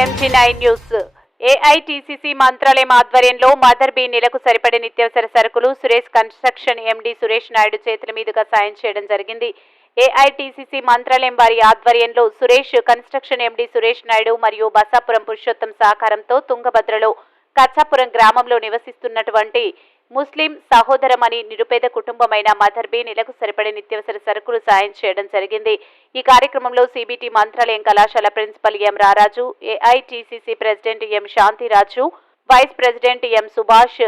MG nine news. AITCC Mantralayam ఆధ్వర్యంలో mother బీ నెలకు సరిపడే నిత్యావసర సరుకులు సురేష్ కన్స్ట్రక్షన్ ఎండీ సురేష్ నాయుడు చేతుల మీదుగా సాయం చేయడం జరిగింది. ఏఐటీసీసీ మంత్రాలయం వారి ఆధ్వర్యంలో సురేష్ కన్స్ట్రక్షన్ ఎండీ సురేష్ నాయుడు మరియు బసాపురం పురుషోత్తం సహకారంతో తుంగభద్రలో కచ్చాపురం గ్రామంలో నివసిస్తున్నటువంటి ముస్లిం సహోదరమని నిరుపేద కుటుంబమైన మదర్ బి నెలకు సరిపడే నిత్యావసర సరుకులు సాయం చేయడం జరిగింది. ఈ కార్యక్రమంలో సిబిటి మంత్రాలయం కళాశాల principal M Raraju AITCC president M Shanthiraju vice president M Subhash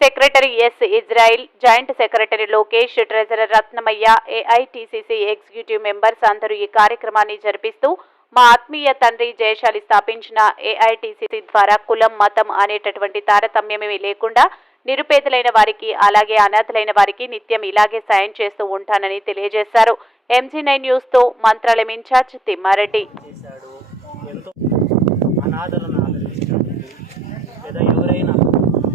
secretary S Israel joint secretary Lokesh treasurer Ratnamayya AITCC executive members అందరూ ఈ కార్యక్రమాన్ని జరిపిస్తూ మా ఆత్మీయ తండ్రి జయశాలి స్థాపించిన ఏఐటిసిసి ద్వారా కులం మతం అనేటటువంటి తారతమ్యమేమీ లేకుండా నిరుపేదలైన వారికి అలాగే అనాథలైన వారికి నిత్యం ఇలాగే సాయం చేస్తూ ఉంటానని తెలియజేశారు. ఎంజీ నైన్ న్యూస్తో మంత్రాలయం ఇన్ఛార్జ్ తిమ్మారెడ్డి. చేశాడు. ఎంతో అనాథలను ఎవరైనా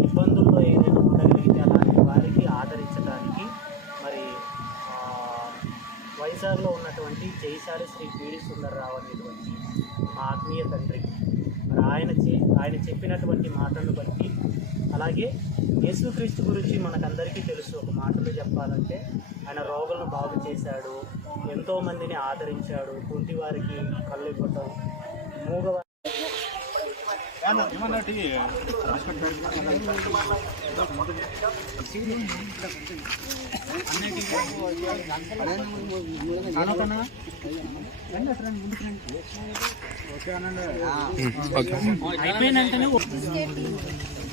ఇబ్బందుల్లో ఏదైనా ఉండగలిగితే అలాంటి వారికి ఆదరించడానికి మరి వైజాగ్లో ఉన్నటువంటి జైశాలి శ్రీ పీడి సుందరరావు అనేటువంటి మా ఆత్మీయ తండ్రి. మరి ఆయన చే ఆయన చెప్పినటువంటి మాటలను బట్టి అలాగే యేసుక్రీస్తు గురించి మనకందరికీ తెలుసు ఒక మాటలో చెప్పాలంటే ఆయన రోగులను బాగు చేశాడు ఎంతోమందిని ఆదరించాడు కుంటి వారికి కళ్ళు ఇవ్వటం మూగ అయిపోయినంటనే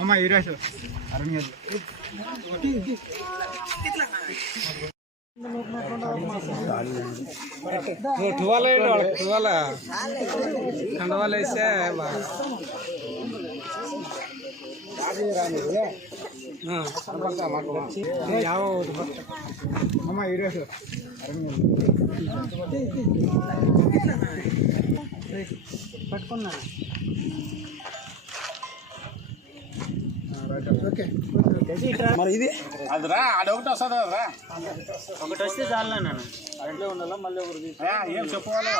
అమ్మ ఈరోజు అరణ్య టువాల వాళ్ళకి టువాల కండవాల వేస్తే అమ్మ ఈరోజు ఓకే మరి ఇది? అదిరా అదొకటి వస్తుంది అదిరా ఒకటి వస్తే చాలు నాన్న. అట్లే ఉండాలా మళ్ళీ ఒకటి ఏం చెప్పుకోవాలి